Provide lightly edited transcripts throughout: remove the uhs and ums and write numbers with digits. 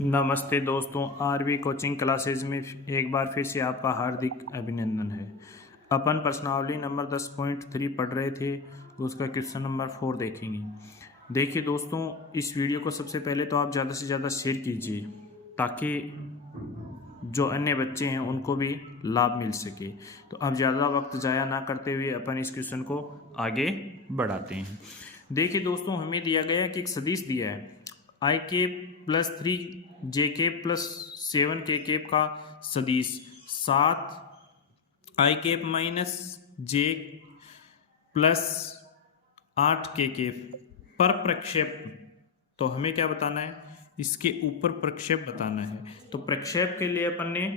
नमस्ते दोस्तों, RV coaching classes में एक बार फिर से आपका हार्दिक अभिनंदन है। अपन प्रश्नावली नंबर 10.3 पढ़ रहे थे, उसका क्वेश्चन नंबर 4 देखेंगे। देखिए दोस्तों, इस वीडियो को सबसे पहले तो आप ज़्यादा से ज़्यादा शेयर कीजिए ताकि जो अन्य बच्चे हैं उनको भी लाभ मिल सके। तो अब ज़्यादा वक्त ज़ाया ना करते हुए अपन इस क्वेश्चन को आगे बढ़ाते हैं। देखिए दोस्तों, हमें दिया गया कि एक सदिश दिया है I cap plus 3 J cap plus 7 के केप का सदिश 7 आई केप माइनस जे प्लस 8 के केप पर प्रक्षेप। तो हमें क्या बताना है, इसके ऊपर प्रक्षेप बताना है। तो प्रक्षेप के लिए अपन ने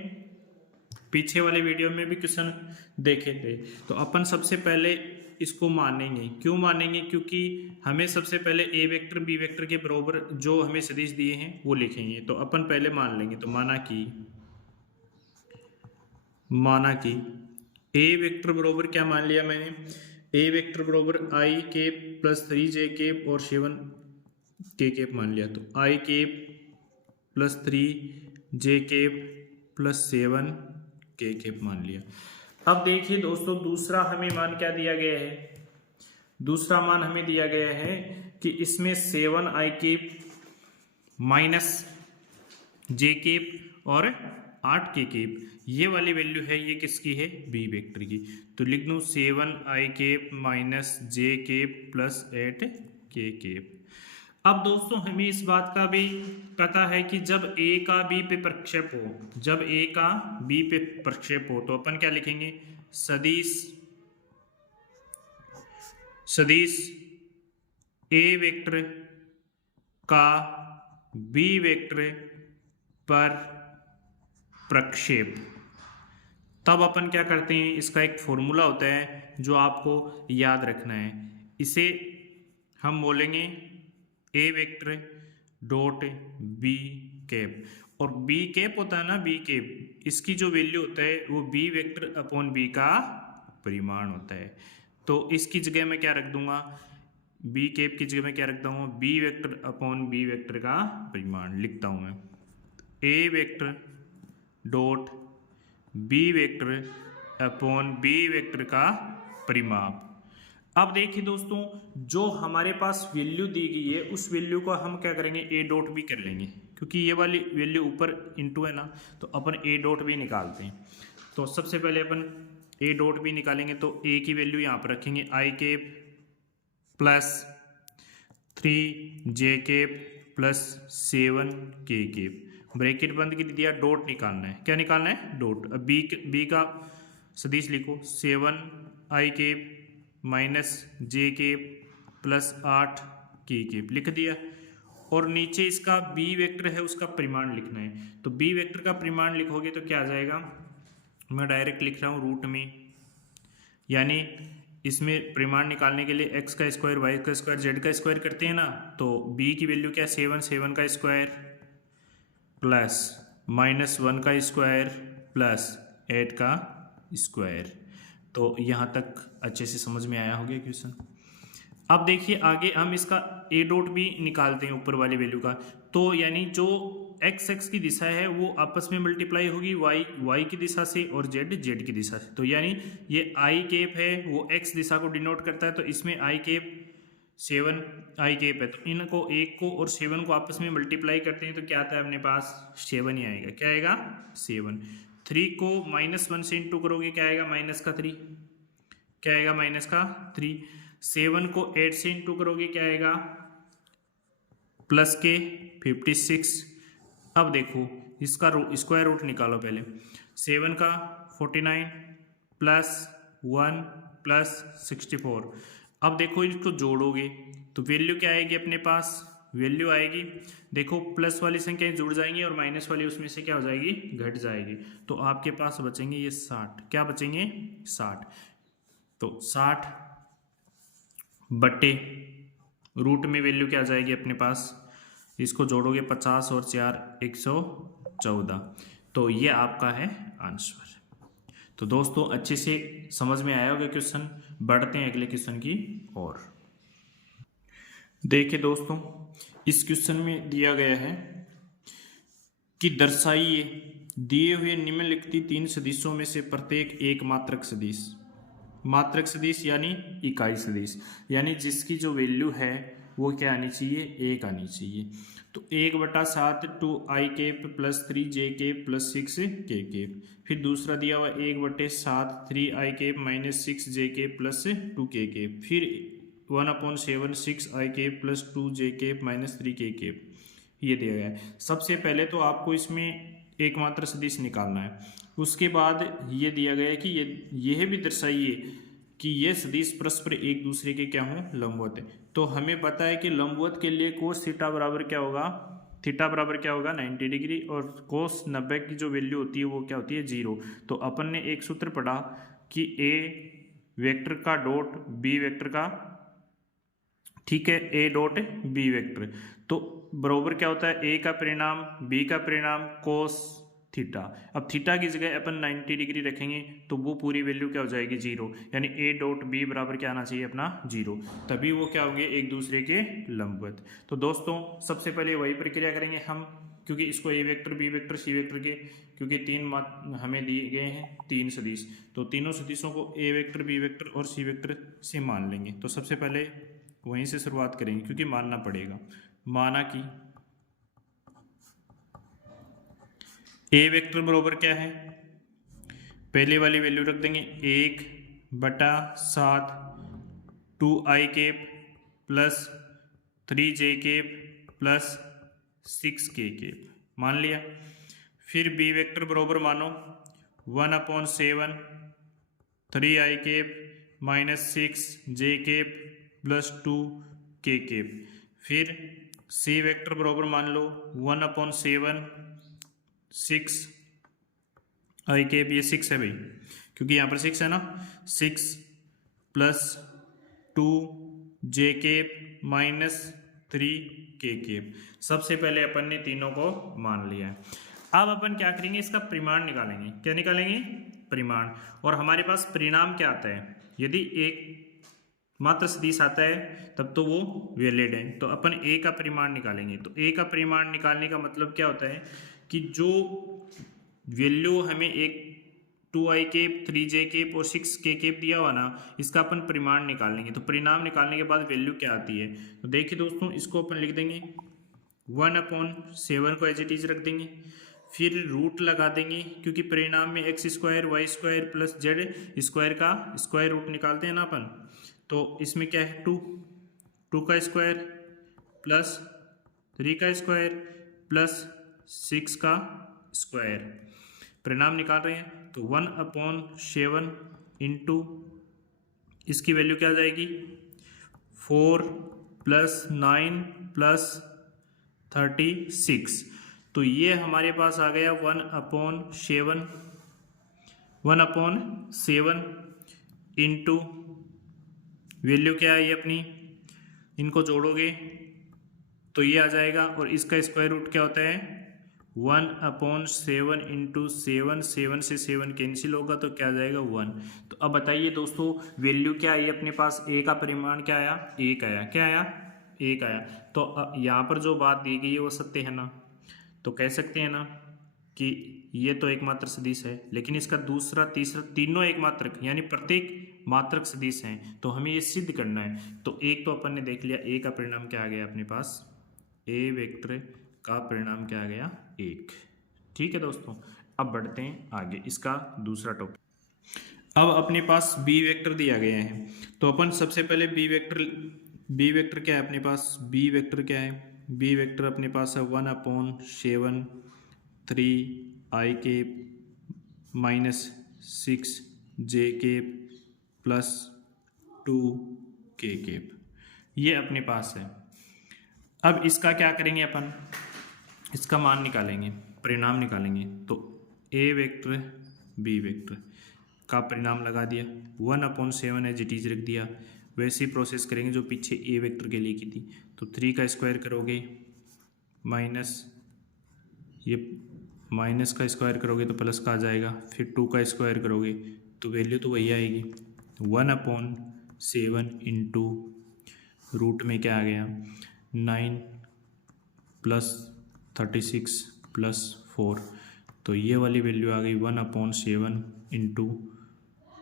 पीछे वाले वीडियो में भी क्वेश्चन देखे थे। तो अपन सबसे पहले इसको मानेंगे। क्यों मानेंगे? क्योंकि हमें सबसे पहले ए वेक्टर बी वेक्टर के बराबर जो हमें सदिश दिए हैं वो लिखेंगे। तो अपन पहले मान लेंगे। तो माना कि ए वेक्टर बराबर क्या मान लिया मैंने, ए वेक्टर बराबर I cap plus 3 J cap और 7 के केप मान लिया। तो I cap plus 3 J cap plus 7 के केप मान लिया। अब देखिए दोस्तों, दूसरा हमें मान क्या दिया गया है, दूसरा मान हमें दिया गया है कि इसमें 7 आई केप माइनस जे केप और 8 के केप, ये वाली वैल्यू है, ये किसकी है, बी वेक्टर की। तो लिख दूं 7 आई cap minus j cap plus 8 के केप। अब दोस्तों हमें इस बात का भी पता है कि जब a का b पे प्रक्षेप हो, जब a का b पे प्रक्षेप हो तो अपन क्या लिखेंगे, सदिश a वेक्टर का b वेक्टर पर प्रक्षेप। तब अपन क्या करते हैं, इसका एक फॉर्मूला होता है जो आपको याद रखना है। इसे हम बोलेंगे ए वेक्टर डॉट बी कैप, और बी कैप होता है ना, बी कैप, इसकी जो वैल्यू होता है वो बी वेक्टर अपॉन बी का परिमाण होता है। तो इसकी जगह मैं क्या रख दूंगा, बी कैप की जगह मैं क्या रख दूंगा, b vector upon b vector का परिमाण लिखता हूं मैं, a vector dot B vector upon b vector का परिमाप। अब देखिए दोस्तों, जो हमारे पास वैल्यू दी गई है उस वैल्यू को हम क्या करेंगे, ए डॉट भी कर लेंगे, क्योंकि ये वाली वैल्यू ऊपर इंटू है ना, तो अपन ए डॉट भी निकालते हैं। तो सबसे पहले अपन ए डॉट भी निकालेंगे। तो ए की वैल्यू यहाँ पर रखेंगे i cap plus 3 J cap plus 7 के केप, ब्रैकेट बंद की दिया, डॉट निकालना है। क्या निकालना है, डॉट। अब बी का सदिश लिखो, 7 आई cap minus j cap plus 8 के केप लिख दिया। और नीचे इसका बी वेक्टर है उसका परिमाण लिखना है। तो बी वेक्टर का परिमाण लिखोगे तो क्या आ जाएगा, मैं डायरेक्ट लिख रहा हूँ रूट में, यानी इसमें परिमाण निकालने के लिए एक्स का स्क्वायर वाई का स्क्वायर जेड का स्क्वायर करते हैं ना। तो बी की वैल्यू क्या, 7 का स्क्वायर प्लस -1 का स्क्वायर प्लस 8 का स्क्वायर। तो यहाँ तक अच्छे से समझ में आया होगा क्वेश्चन। अब देखिए आगे हम इसका ए डॉट भी निकालते हैं ऊपर वाली वैल्यू का। तो यानी जो एक्स की दिशा है वो आपस में मल्टीप्लाई होगी वाई की दिशा से और जेड की दिशा से। तो यानी ये आई केप है वो एक्स दिशा को डिनोट करता है, तो इसमें आई केप 7 आई केप है, तो इनको 1 को और 7 को आपस में मल्टीप्लाई करते हैं तो क्या आता है अपने पास, 7 ही आएगा। क्या आएगा, 7। 3 को -1 से इंटू करोगे क्या आएगा, -3। क्या आएगा, -3। 7 को 8 से इंटू करोगे क्या आएगा, +56। अब देखो इसका स्क्वायर रूट निकालो पहले। 7 का 49 प्लस 1 प्लस 64। अब देखो इसको जोड़ोगे तो वैल्यू क्या आएगी अपने पास, वैल्यू आएगी, देखो प्लस वाली संख्याएं जुड़ जाएंगी और माइनस वाली उसमें से क्या हो जाएगी, घट जाएगी। तो आपके पास बचेंगे ये 60। क्या बचेंगे, 60। तो 60 बटे रूट में वैल्यू क्या आ जाएगी अपने पास, इसको जोड़ोगे 50 और 4 114। तो ये आपका है आंसर। तो दोस्तों अच्छे से समझ में आया होगा क्वेश्चन। बढ़ते हैं अगले क्वेश्चन की ओर। देखिए दोस्तों, इस क्वेश्चन में दिया गया है कि दर्शाइए दिए हुए निम्नलिखित तीन सदिशों में से प्रत्येक एक मात्रक सदिश। मात्रक सदिश यानी इकाई सदिश, यानी जिसकी जो वैल्यू है वो क्या आनी चाहिए, एक आनी चाहिए। तो 1/7 2i plus 3j plus 6k। फिर दूसरा दिया हुआ 1/7 3i minus 6j plus 2k। फिर 1/7 6i plus 2j minus 3k ये दिया गया है। सबसे पहले तो आपको इसमें एकमात्र सदिश निकालना है। उसके बाद ये दिया गया है कि यह भी दर्शाइए कि ये सदिश परस्पर एक दूसरे के क्या हों, लंबवत है। तो हमें पता है कि लंबवत के लिए कोस थीटा बराबर क्या होगा, थीटा बराबर क्या होगा 90 डिग्री, और कोस 90 की जो वैल्यू होती है वो क्या होती है 0। तो अपन ने एक सूत्र पढ़ा कि ए वेक्टर का डॉट बी वेक्टर का, ठीक है, ए डॉट बी वेक्टर, तो बराबर क्या होता है ए का परिणाम बी का परिणाम कोस थीटा। अब थीटा की जगह अपन 90 डिग्री रखेंगे तो वो पूरी वैल्यू क्या हो जाएगी 0, यानी ए डॉट बी बराबर क्या आना चाहिए अपना 0, तभी वो क्या होंगे एक दूसरे के लंबवत। तो दोस्तों सबसे पहले वही प्रक्रिया करेंगे हम, क्योंकि इसको a vector b vector c vector के, क्योंकि तीन हमें दिए गए हैं तीन सदिश, तो तीनों सदिशों को ए वेक्टर बी वेक्टर और सी वेक्टर से मान लेंगे। तो सबसे पहले वहीं से शुरुआत करेंगे क्योंकि मानना पड़ेगा। माना कि ए वेक्टर बराबर क्या है, पहले वाली वैल्यू रख देंगे 1/7 2i plus 3j plus 6k मान लिया। फिर बी वेक्टर बराबर मानो 1/7 3i minus 6j plus 2k। फिर सी वेक्टर बराबर मान लो 1/7 6i, ये 6 है भाई, क्योंकि यहाँ पर 6 है ना, 6 प्लस 2j माइनस 3k। सबसे पहले अपन ने तीनों को मान लिया है। अब अपन क्या करेंगे, इसका परिमाण निकालेंगे। क्या निकालेंगे, परिमाण। और हमारे पास परिणाम क्या आता है, यदि एक मात्र सदिश आता है तब तो वो वैलिड है। तो अपन ए का परिमाण निकालेंगे। तो ए का परिमाण निकालने का मतलब क्या होता है कि जो वैल्यू हमें एक 2i 3j और 6k दिया हुआ ना, इसका अपन परिमाण निकाल लेंगे। तो परिणाम निकालने के बाद वैल्यू क्या आती है, तो देखिए दोस्तों, इसको अपन लिख देंगे 1/7 को एज इट इज रख देंगे, फिर रूट लगा देंगे, क्योंकि परिणाम में x² y² प्लस z² का स्क्वायर रूट निकालते हैं ना अपन। तो इसमें क्या है 2 का स्क्वायर प्लस 3 का स्क्वायर प्लस 6 का स्क्वायर, परिणाम निकाल रहे हैं। तो 1/7 इंटू इसकी वैल्यू क्या आ जाएगी 4 प्लस 9 प्लस 36। तो ये हमारे पास आ गया 1/7 इंटू वैल्यू क्या है ये अपनी, इनको जोड़ोगे तो ये आ जाएगा, और इसका स्क्वायर रूट क्या होता है 1/7 इंटू 7 से 7 कैंसिल होगा तो क्या आ जाएगा 1। तो अब बताइए दोस्तों, वैल्यू क्या आई अपने पास, ए का परिमाण क्या आया, 1 आया। क्या आया, 1 आया। तो यहाँ पर जो बात दी गई है वो सत्य है ना, तो कह सकते हैं ना कि ये तो एकमात्र सदिश है, लेकिन इसका दूसरा तीसरा तीनों एकमात्रक यानी प्रत्येक मात्रक सदिश हैं। तो हमें ये सिद्ध करना है। तो एक तो अपन ने देख लिया, ए का परिणाम क्या आ गया अपने पास, ए वेक्टर का परिणाम क्या आ गया 1। ठीक है दोस्तों, अब बढ़ते हैं आगे, इसका दूसरा टॉपिक। अब अपने पास बी वेक्टर दिया गया है, तो अपन सबसे पहले बी वेक्टर क्या है अपने पास, बी वेक्टर क्या है, बी वेक्टर अपने पास है 1/7 3i minus 6j plus 2k, ये अपने पास है। अब इसका क्या करेंगे अपन, इसका मान निकालेंगे, परिणाम निकालेंगे। तो ए वेक्टर बी वेक्टर का परिणाम लगा दिया, 1/7 एज इट इज रख दिया। वैसी प्रोसेस करेंगे जो पीछे ए वेक्टर के लिए की थी। तो 3 का स्क्वायर करोगे माइनस, ये माइनस का स्क्वायर करोगे तो प्लस का आ जाएगा, फिर 2 का स्क्वायर करोगे तो वैल्यू तो वही आएगी 1/7 इंटू रूट में क्या आ गया 9 प्लस 36 +4। तो ये वाली वैल्यू आ गई 1/7 इंटू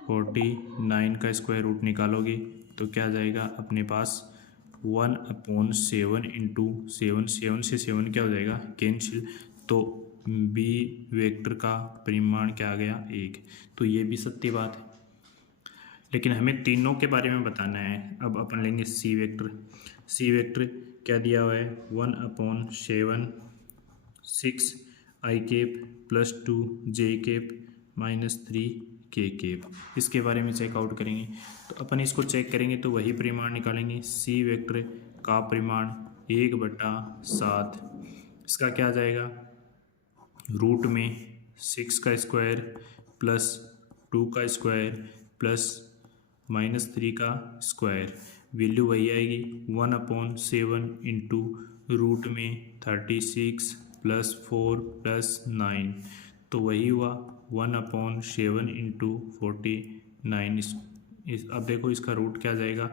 49 का स्क्वायर रूट निकालोगे तो क्या आ जाएगा अपने पास 1/7 इंटू 7 से 7 क्या हो जाएगा कैंसिल। तो बी वेक्टर का परिमाण क्या आ गया 1। तो ये भी सत्य बात है, लेकिन हमें तीनों के बारे में बताना है। अब अपन लेंगे सी वेक्टर। सी वेक्टर क्या दिया हुआ है 1/7 6 i cap +2 j cap -3 k cap. इसके बारे में चेकआउट करेंगे। तो अपन इसको चेक करेंगे तो वही परिमाण निकालेंगे। सी वेक्टर का परिमाण 1/7, इसका क्या आ जाएगा रूट में 6 का स्क्वायर प्लस 2 का स्क्वायर प्लस -3 का स्क्वायर, वैल्यू वही आएगी 1/7 इंटू रूट में 36 + 4 + 9। तो वही हुआ 1/7 इंटू 49। अब देखो इसका रूट क्या आ जाएगा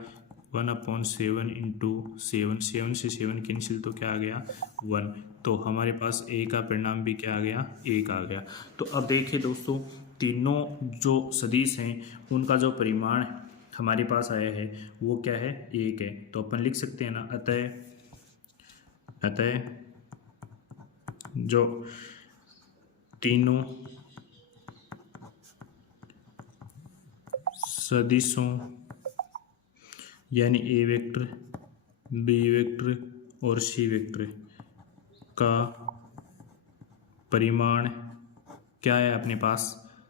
1/7 इंटू 7 से 7 कैंसिल तो क्या आ गया 1। तो हमारे पास ए का परिणाम भी क्या आ गया 1 आ गया। तो अब देखिए दोस्तों तीनों जो सदिश हैं उनका जो परिमाण हमारे पास आया है वो क्या है 1 है। तो अपन लिख सकते हैं ना अतः जो तीनों सदिशों यानी ए वेक्टर बी वेक्टर और सी वेक्टर का परिमाण क्या है अपने पास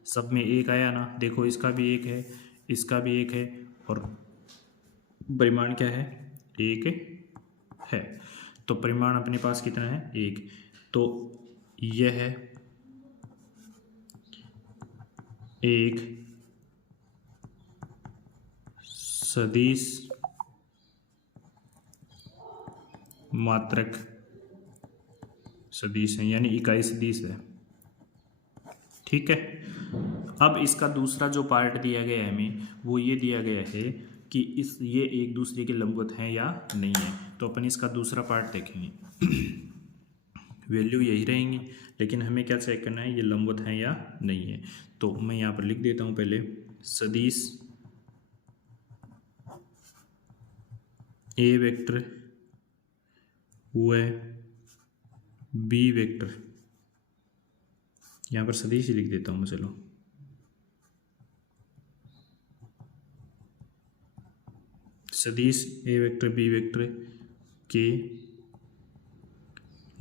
सब में 1 आया ना। देखो इसका भी 1 है, इसका भी 1 है और परिमाण क्या है 1 है। तो परिमाण अपने पास कितना है 1। तो यह है एक सदिश मात्रक सदिश है यानी इकाई सदिश है। ठीक है। अब इसका दूसरा जो पार्ट दिया गया है हमें वो ये दिया गया है कि ये एक दूसरे के लंबवत हैं या नहीं है। तो अपन इसका दूसरा पार्ट देखेंगे। वैल्यू यही रहेंगी लेकिन हमें क्या चेक करना है ये लंबवत हैं या नहीं है। तो मैं यहाँ पर लिख देता हूँ पहले सदिश ए वेक्टर व बी वेक्टर, यहाँ पर सदिश ही लिख देता हूँ मैं। चलो सदिश ए वेक्टर बी वेक्टर के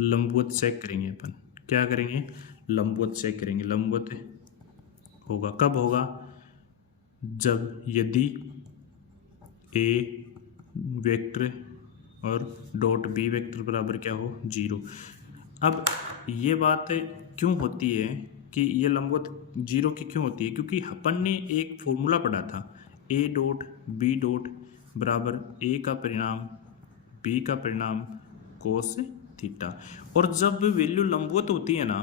लंबवत चेक करेंगे अपन। क्या करेंगे लंबवत चेक करेंगे। लंबवत होगा कब होगा जब यदि ए वेक्टर और डॉट बी वेक्टर बराबर क्या हो 0। अब ये बात क्यों होती है कि ये लंबवत 0 की क्यों होती है, क्योंकि अपन ने एक फॉर्मूला पढ़ा था a डॉट बी डॉट बराबर a का परिणाम b का परिणाम कोस थीटा। और जब वैल्यू लंबवत होती है ना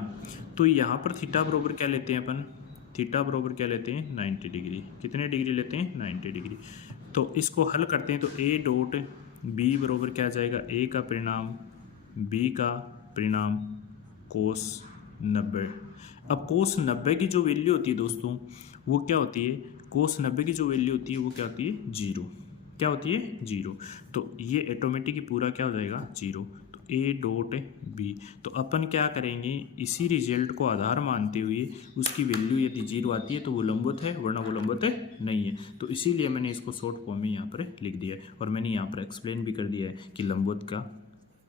तो यहाँ पर थीटा बराबर क्या लेते हैं अपन, थीटा बराबर क्या लेते हैं 90 डिग्री। कितने डिग्री लेते हैं 90 डिग्री। तो इसको हल करते हैं तो a डॉट b बराबर क्या आ जाएगा a का परिणाम b का परिणाम कोस 90। अब कोस 90 की जो वैल्यू होती है दोस्तों वो क्या होती है, कोस 90 की जो वैल्यू होती है वो क्या होती है 0। क्या होती है 0। तो ये ऑटोमेटिक ही पूरा क्या हो जाएगा 0। तो ए डॉट बी। तो अपन क्या करेंगे इसी रिजल्ट को आधार मानते हुए उसकी वैल्यू यदि 0 आती है तो वो लंबवत है वरना वो लंबवत नहीं है। तो इसीलिए मैंने इसको शॉर्ट फॉर्म में यहाँ पर लिख दिया है और मैंने यहाँ पर एक्सप्लेन भी कर दिया है कि लंबवत का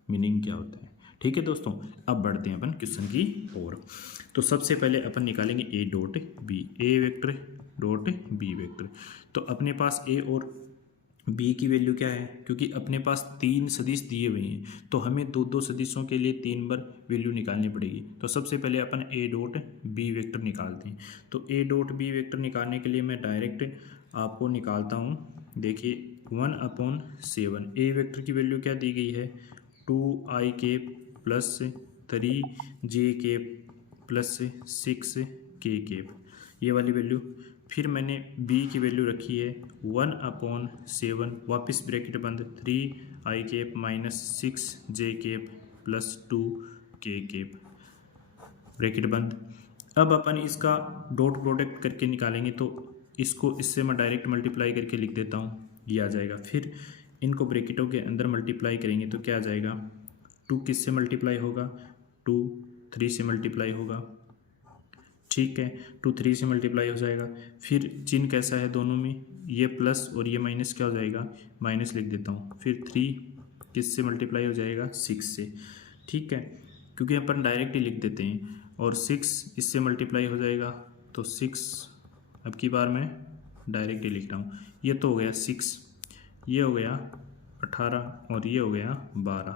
मीनिंग क्या होता है। ठीक है दोस्तों, अब बढ़ते हैं अपन क्वेश्चन की ओर। तो सबसे पहले अपन निकालेंगे A dot B, A vector dot B vector. तो अपने पास ए और बी की वैल्यू क्या है, क्योंकि अपने पास 3 सदिश दिए हुए हैं तो हमें दो सदिशों के लिए 3 बार वैल्यू निकालनी पड़ेगी। तो सबसे पहले अपन ए डॉट बी वेक्टर निकालते हैं। तो ए डॉट बी वेक्टर निकालने के लिए मैं डायरेक्ट आपको निकालता हूँ। देखिए 1/7 ए वेक्टर की वैल्यू क्या दी गई है 2i cap plus 3j cap plus 6k cap, ये वाली वैल्यू। फिर मैंने b की वैल्यू रखी है 1/7 वापस ब्रैकेट बंद 3i cap -6j cap plus 2k cap. Bracket बंद। अब अपन इसका डॉट प्रोडक्ट करके निकालेंगे, तो इसको इससे मैं डायरेक्ट मल्टीप्लाई करके लिख देता हूँ, ये आ जाएगा। फिर इनको ब्रैकेटों के अंदर मल्टीप्लाई करेंगे तो क्या आ जाएगा, 2 किससे मल्टीप्लाई होगा, 2 3 से मल्टीप्लाई होगा, ठीक है, 2 3 से मल्टीप्लाई हो जाएगा। फिर चिन्ह कैसा है दोनों में, ये प्लस और ये माइनस, क्या हो जाएगा, माइनस लिख देता हूँ। फिर 3 किससे मल्टीप्लाई हो जाएगा, 6 से, ठीक है, क्योंकि अपन डायरेक्ट ही लिख देते हैं। और 6 इससे मल्टीप्लाई हो जाएगा, तो 6 अब की बार मैं डायरेक्ट ही लिख रहा हूँ। ये तो हो गया 6, ये हो गया 18 और ये हो गया 12।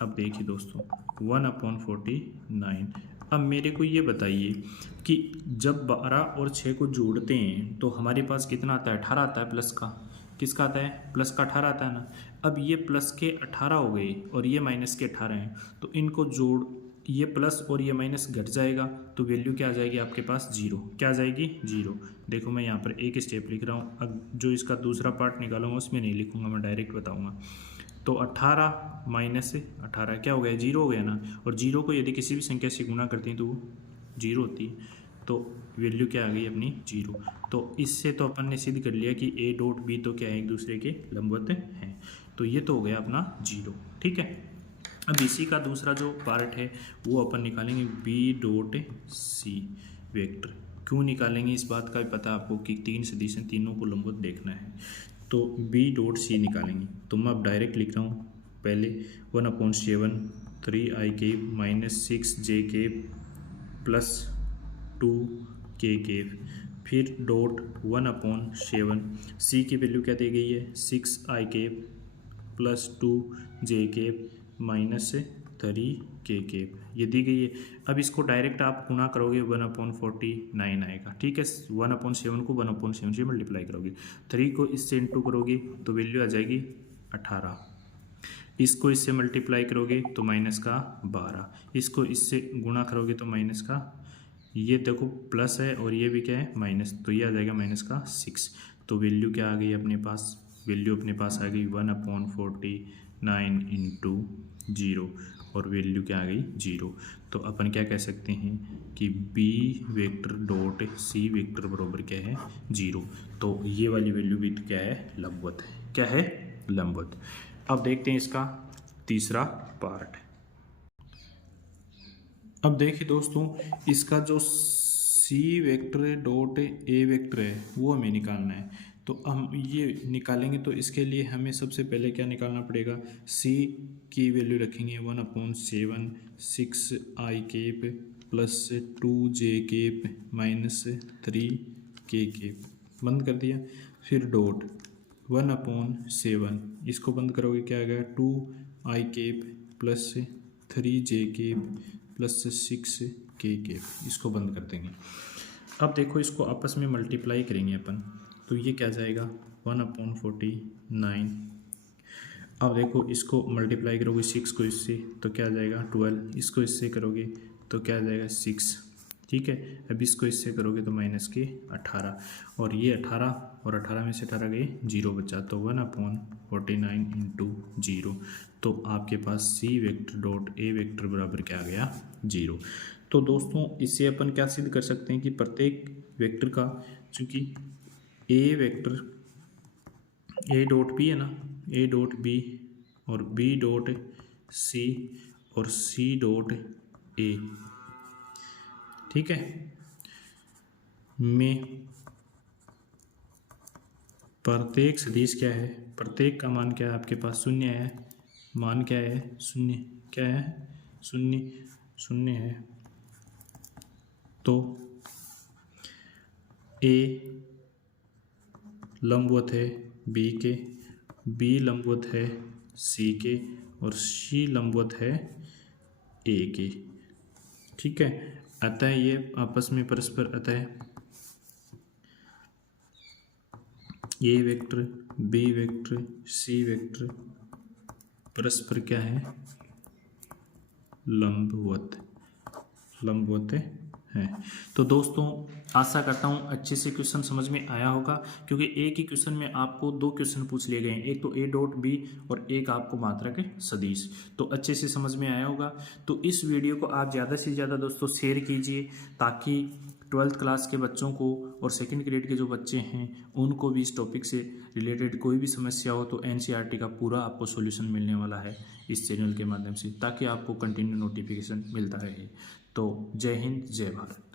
अब देखिए दोस्तों 1/49। अब मेरे को ये बताइए कि जब 12 और 6 को जोड़ते हैं तो हमारे पास कितना आता है, 18 आता है प्लस का, किसका आता है, प्लस का 18 आता है ना। अब ये प्लस के 18 हो गए और ये माइनस के 18 हैं, तो इनको जोड़, ये प्लस और ये माइनस घट जाएगा, तो वैल्यू क्या आ जाएगी आपके पास, 0। क्या आ जाएगी, 0। देखो मैं यहाँ पर एक स्टेप लिख रहा हूँ, अब जो इसका दूसरा पार्ट निकालूंगा उसमें नहीं लिखूंगा, मैं डायरेक्ट बताऊंगा। तो 18 माइनस 18 क्या हो गया, 0 हो गया ना। और 0 को यदि किसी भी संख्या से गुणा करते हैं तो वो 0 होती है, तो वैल्यू क्या आ गई अपनी, 0। तो इससे तो अपन ने सिद्ध कर लिया कि ए डॉट बी तो क्या है, एक दूसरे के लंबवत हैं। तो ये तो हो गया अपना 0, ठीक है। अब इसी का दूसरा जो पार्ट है वो अपन निकालेंगे बी डॉट सी वेक्टर। क्यों निकालेंगे इस बात का भी पता आपको कि 3 सदिश हैं, तीनों को लंबवत देखना है, तो बी डॉट सी निकालेंगे। तो मैं अब डायरेक्ट लिख रहा हूँ, पहले 1/7 3i cap minus 6j cap plus 2k cap, फिर डॉट 1/7 सी की वैल्यू क्या दी गई है, 6i cap plus 2j cap minus 3k cap, ये दी गई है। अब इसको डायरेक्ट आप गुणा करोगे 1/49 आएगा, ठीक है। 1/7 को 1/7 से मल्टीप्लाई करोगे, 3 को इससे इंटू करोगे तो वैल्यू आ जाएगी 18, इसको इससे मल्टीप्लाई करोगे तो माइनस का 12, इसको इससे गुणा करोगे तो माइनस का, ये देखो प्लस है और ये भी क्या है माइनस, तो ये आ जाएगा माइनस का 6। तो वैल्यू क्या आ गई अपने पास, वैल्यू अपने पास आ गई 1/49 इंटू 0 और वैल्यू क्या आ गई 0। तो अपन क्या कह सकते हैं कि B vector dot C vector बराबर क्या है, 0। तो ये वाली वैल्यू भी क्या है, लंबवत है, क्या है, लंबवत। अब देखते हैं इसका तीसरा पार्ट। अब देखिए दोस्तों, इसका जो C vector dot A vector है वो हमें निकालना है। तो हम ये निकालेंगे तो इसके लिए हमें सबसे पहले क्या निकालना पड़ेगा, सी की वैल्यू रखेंगे 1/7 6i cap plus 2j cap minus 3k cap, बंद कर दिया। फिर डॉट 1/7, इसको बंद करोगे क्या आ गया, 2i cap plus 3j cap plus 6k cap, इसको बंद कर देंगे। अब देखो इसको आपस में मल्टीप्लाई करेंगे अपन, तो ये क्या जाएगा 1/49। अब देखो इसको मल्टीप्लाई करोगे 6 को इससे तो क्या आ जाएगा 12, इसको इससे करोगे तो क्या आ जाएगा 6, ठीक है। अब इसको इससे करोगे तो माइनस के 18, और ये 18 और 18 में से 18 गए 0 बचा, तो 1/49 इंटू 0। तो आपके पास C vector dot A vector बराबर क्या आ गया, 0। तो दोस्तों इससे अपन क्या सिद्ध कर सकते हैं कि प्रत्येक वेक्टर का, चूँकि ए वेक्टर ए डॉट बी है ना, ए डॉट बी और बी डॉट सी और सी डॉट ए, ठीक है, में प्रत्येक सदिश क्या है, प्रत्येक का मान क्या है आपके पास, शून्य है, मान क्या है, शून्य, क्या है, शून्य, शून्य है। तो ए लंबवत है बी के, बी लंबवत है सी के और सी लंबवत है ए के, ठीक है। अतः ये आपस में परस्पर, अतः a vector b vector c vector परस्पर क्या है, लंबवत, लंबवत है। तो दोस्तों आशा करता हूँ अच्छे से क्वेश्चन समझ में आया होगा, क्योंकि एक ही क्वेश्चन में आपको दो क्वेश्चन पूछ लिए गए हैं, एक तो ए डॉट बी और एक आपको मात्रा के सदिश। तो अच्छे से समझ में आया होगा। तो इस वीडियो को आप ज़्यादा से ज़्यादा दोस्तों शेयर कीजिए, ताकि 12th क्लास के बच्चों को और सेकंड ग्रेड के जो बच्चे हैं उनको भी इस टॉपिक से रिलेटेड कोई भी समस्या हो तो एनसीईआरटी का पूरा आपको सॉल्यूशन मिलने वाला है इस चैनल के माध्यम से, ताकि आपको कंटिन्यू नोटिफिकेशन मिलता रहे। तो जय हिंद, जय भारत।